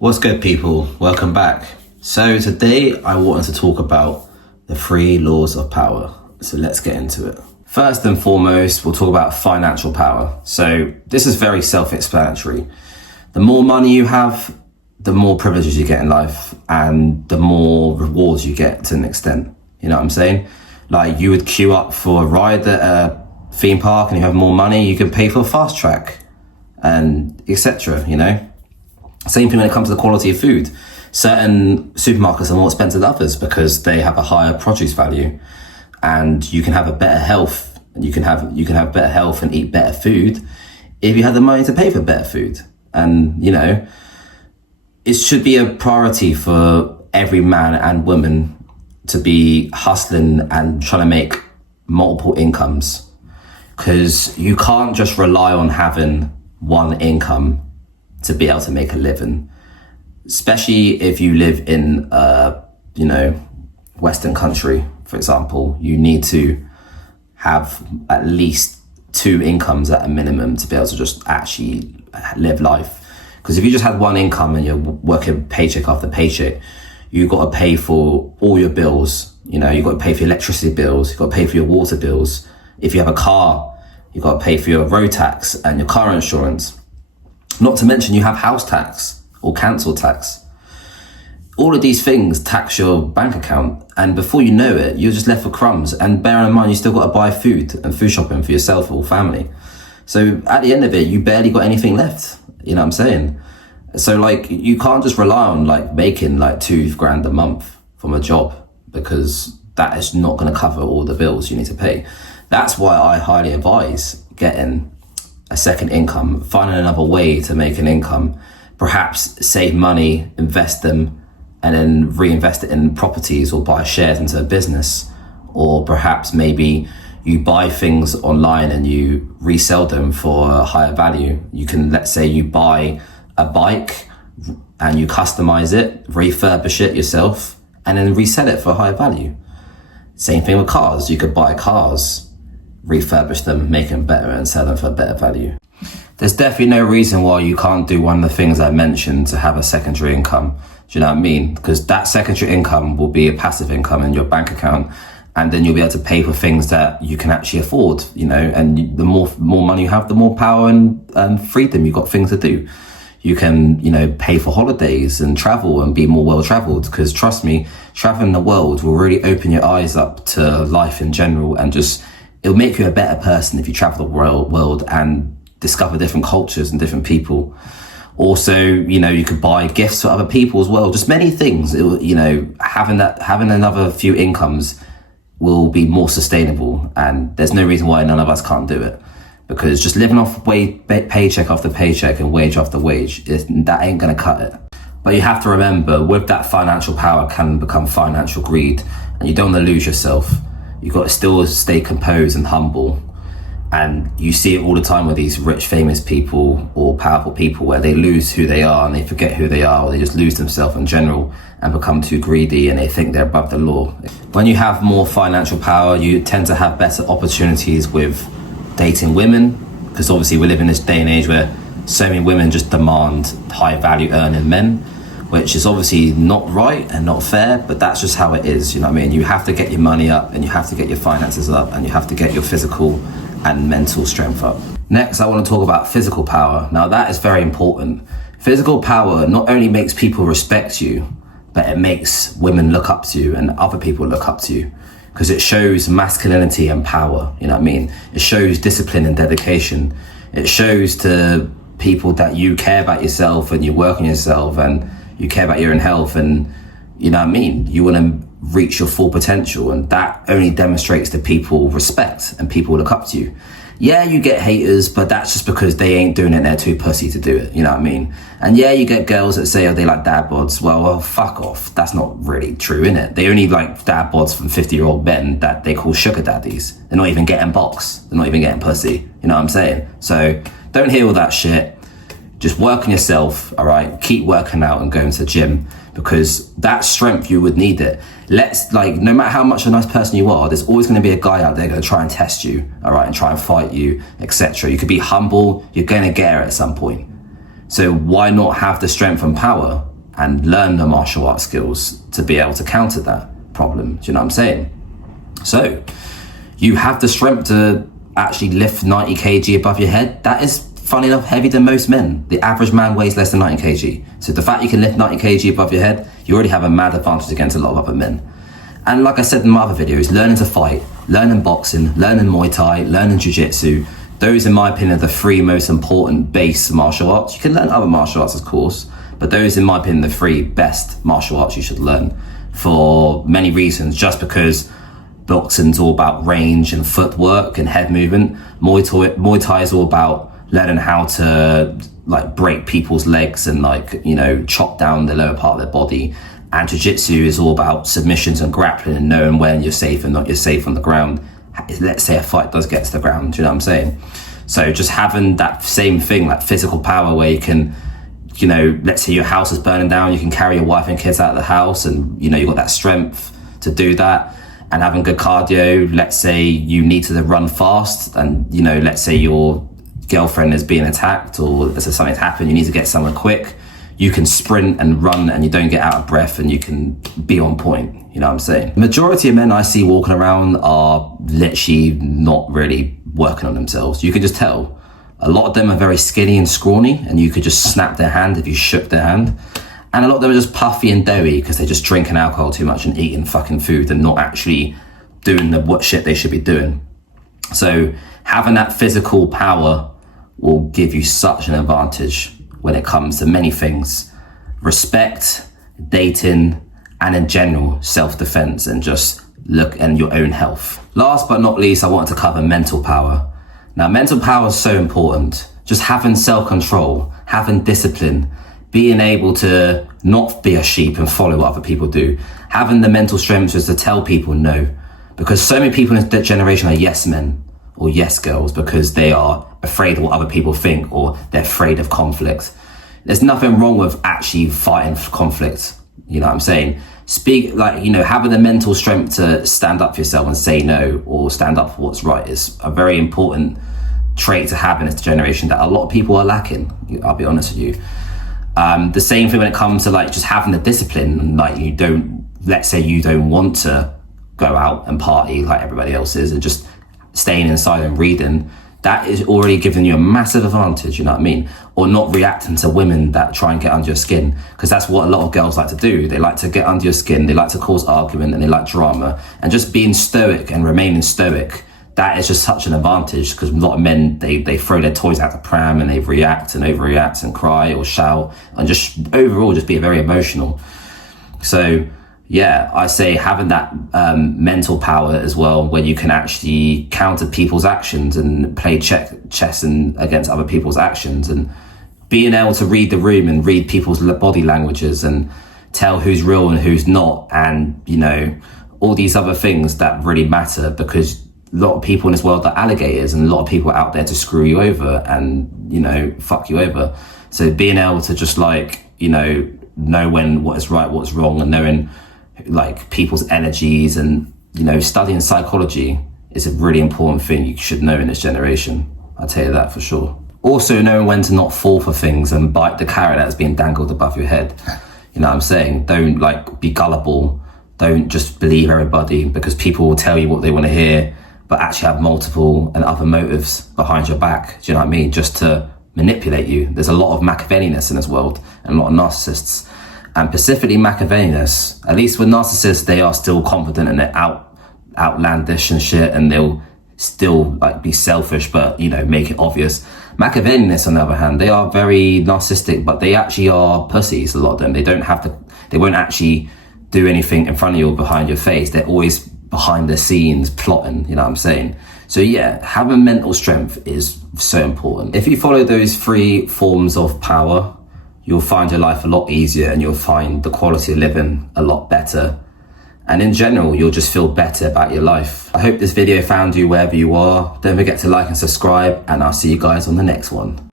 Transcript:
What's good, people? Welcome back. So today I wanted to talk about the 3 laws of power. So let's get into it. First and foremost, we'll talk about financial power. So this is very self-explanatory. The more money you have, the more privileges you get in life and the more rewards you get to an extent. You know what I'm saying? Like, you would queue up for a ride at a theme park and you have more money, you can pay for a fast track and etc. You know? Same thing when it comes to the quality of food. Certain supermarkets are more expensive than others because they have a higher produce value, and you can have a better health. You can have better health and eat better food if you have the money to pay for better food. And you know, it should be a priority for every man and woman to be hustling and trying to make multiple incomes, because you can't just rely on having one income to be able to make a living, especially if you live in Western country, for example. You need to have at least 2 incomes at a minimum to be able to just actually live life. Because if you just had one income and you're working paycheck after paycheck, you've got to pay for all your bills. You know, you've got to pay for your electricity bills, you've got to pay for your water bills. If you have a car, you've got to pay for your road tax and your car insurance. Not to mention you have house tax or council tax. All of these things tax your bank account, and before you know it, you're just left with crumbs. And bear in mind, you still got to buy food and food shopping for yourself or family. So at the end of it, you barely got anything left. You know what I'm saying? So like, you can't just rely on like making like $2,000 a month from a job, because that is not going to cover all the bills you need to pay. That's why I highly advise getting a second income, finding another way to make an income, perhaps save money, invest them, and then reinvest it in properties or buy shares into a business. Or perhaps maybe you buy things online and you resell them for a higher value. You can, let's say you buy a bike and you customize it, refurbish it yourself, and then resell it for a higher value. Same thing with cars. You could buy cars, refurbish them, make them better, and sell them for a better value. There's definitely no reason why you can't do one of the things I mentioned to have a secondary income. Do you know what I mean? Because that secondary income will be a passive income in your bank account, and then you'll be able to pay for things that you can actually afford, you know. And the more money you have, the more power and freedom you've got things to do. You can, you know, pay for holidays and travel and be more well-traveled, because trust me, traveling the world will really open your eyes up to life in general, and just, it'll make you a better person if you travel the world and discover different cultures and different people. Also, you know, you could buy gifts for other people as well. Just many things. It will, you know, having another few incomes will be more sustainable, and there's no reason why none of us can't do it. Because just living off paycheck after paycheck and wage after wage, that ain't gonna cut it. But you have to remember, with that, financial power can become financial greed, and you don't want to lose yourself. You've got to still stay composed and humble. And you see it all the time with these rich, famous people or powerful people, where they lose who they are and they forget who they are, or they just lose themselves in general and become too greedy, and they think they're above the law. When you have more financial power, you tend to have better opportunities with dating women, because obviously we live in this day and age where so many women just demand high value earning men, which is obviously not right and not fair, but that's just how it is. You know what I mean? You have to get your money up, and you have to get your finances up, and you have to get your physical and mental strength up. Next, I want to talk about physical power. Now, that is very important. Physical power not only makes people respect you, but it makes women look up to you and other people look up to you, because it shows masculinity and power. You know what I mean? It shows discipline and dedication. It shows to people that you care about yourself and you work on yourself and you care about your own health, and you know what I mean? You want to reach your full potential, and that only demonstrates to people respect and people look up to you. Yeah, you get haters, but that's just because they ain't doing it, they're too pussy to do it, you know what I mean? And yeah, you get girls that say, oh, they like dad bods. Well, fuck off. That's not really true, innit? They only like dad bods from 50-year-old men that they call sugar daddies. They're not even getting box. They're not even getting pussy. You know what I'm saying? So don't hear all that shit. Just work on yourself, all right? Keep working out and going to the gym, because that strength, you would need it. No matter how much of a nice person you are, there's always going to be a guy out there going to try and test you, all right, and try and fight you, etc. You could be humble, you're going to get it at some point. So why not have the strength and power and learn the martial arts skills to be able to counter that problem. Do you know what I'm saying? So you have the strength to actually lift 90 kg above your head. That is, funny enough, heavier than most men. The average man weighs less than 90 kg. So the fact you can lift 90 kg above your head, you already have a mad advantage against a lot of other men. And like I said in my other videos, learning to fight, learning boxing, learning Muay Thai, learning Jiu-Jitsu, those in my opinion are the three most important base martial arts. You can learn other martial arts of course, but those in my opinion are the three best martial arts you should learn for many reasons. Just because boxing's all about range and footwork and head movement. Muay Thai is all about learning how to like break people's legs and like, you know, chop down the lower part of their body. And Jiu-Jitsu is all about submissions and grappling and knowing when you're safe and not you're safe on the ground. Let's say a fight does get to the ground, do you know what I'm saying? So just having that same thing, like physical power where you can, you know, let's say your house is burning down, you can carry your wife and kids out of the house and, you know, you've got that strength to do that. And having good cardio, let's say you need to run fast and, you know, let's say your girlfriend is being attacked or there's something's happened, you need to get somewhere quick. You can sprint and run and you don't get out of breath and you can be on point, you know what I'm saying? The majority of men I see walking around are literally not really working on themselves. You can just tell. A lot of them are very skinny and scrawny and you could just snap their hand if you shook their hand. And a lot of them are just puffy and doughy because they're just drinking alcohol too much and eating fucking food and not actually doing what shit they should be doing. So having that physical power will give you such an advantage when it comes to many things. Respect, dating, and in general, self-defense and just look at your own health. Last but not least, I wanted to cover mental power. Now, mental power is so important. Just having self-control, having discipline, being able to not be a sheep and follow what other people do. Having the mental strength just to tell people no. Because so many people in this generation are yes men or yes girls because they are afraid of what other people think or they're afraid of conflict. There's nothing wrong with actually fighting for conflict. You know what I'm saying? Having the mental strength to stand up for yourself and say no or stand up for what's right is a very important trait to have in this generation that a lot of people are lacking. I'll be honest with you. The same thing when it comes to like just having the discipline, like let's say you don't want to go out and party like everybody else is and just staying inside and reading, that is already giving you a massive advantage, you know what I mean? Or not reacting to women that try and get under your skin, because that's what a lot of girls like to do. They like to get under your skin, they like to cause argument and they like drama, and just being stoic and remaining stoic, that is just such an advantage because a lot of men, they throw their toys out the pram and they react and overreact and cry or shout and just overall just be very emotional. So yeah, I say having that mental power as well, where you can actually counter people's actions and play chess against other people's actions, and being able to read the room and read people's body languages and tell who's real and who's not, and you know, all these other things that really matter, because a lot of people in this world are alligators and a lot of people are out there to screw you over and, you know, fuck you over. So being able to just like, you know when what is right, what's wrong, and knowing like people's energies and, you know, studying psychology is a really important thing you should know in this generation. I'll tell you that for sure. Also knowing when to not fall for things and bite the carrot that's being dangled above your head. You know what I'm saying? Don't like be gullible. Don't just believe everybody, because people will tell you what they want to hear, but actually have multiple and other motives behind your back. Do you know what I mean? Just to manipulate you. There's a lot of Machiavellianness in this world and a lot of narcissists. And specifically Machiavellianness, at least with narcissists, they are still confident and they're outlandish and shit, and they'll still like be selfish, but, you know, make it obvious. Machiavellianness, on the other hand, they are very narcissistic, but they actually are pussies, a lot of them. They won't actually do anything in front of you or behind your face. They're always behind the scenes plotting, you know what I'm saying? So yeah, having mental strength is so important. If you follow those three forms of power, you'll find your life a lot easier and you'll find the quality of living a lot better. And in general, you'll just feel better about your life. I hope this video found you wherever you are. Don't forget to like and subscribe, and I'll see you guys on the next one.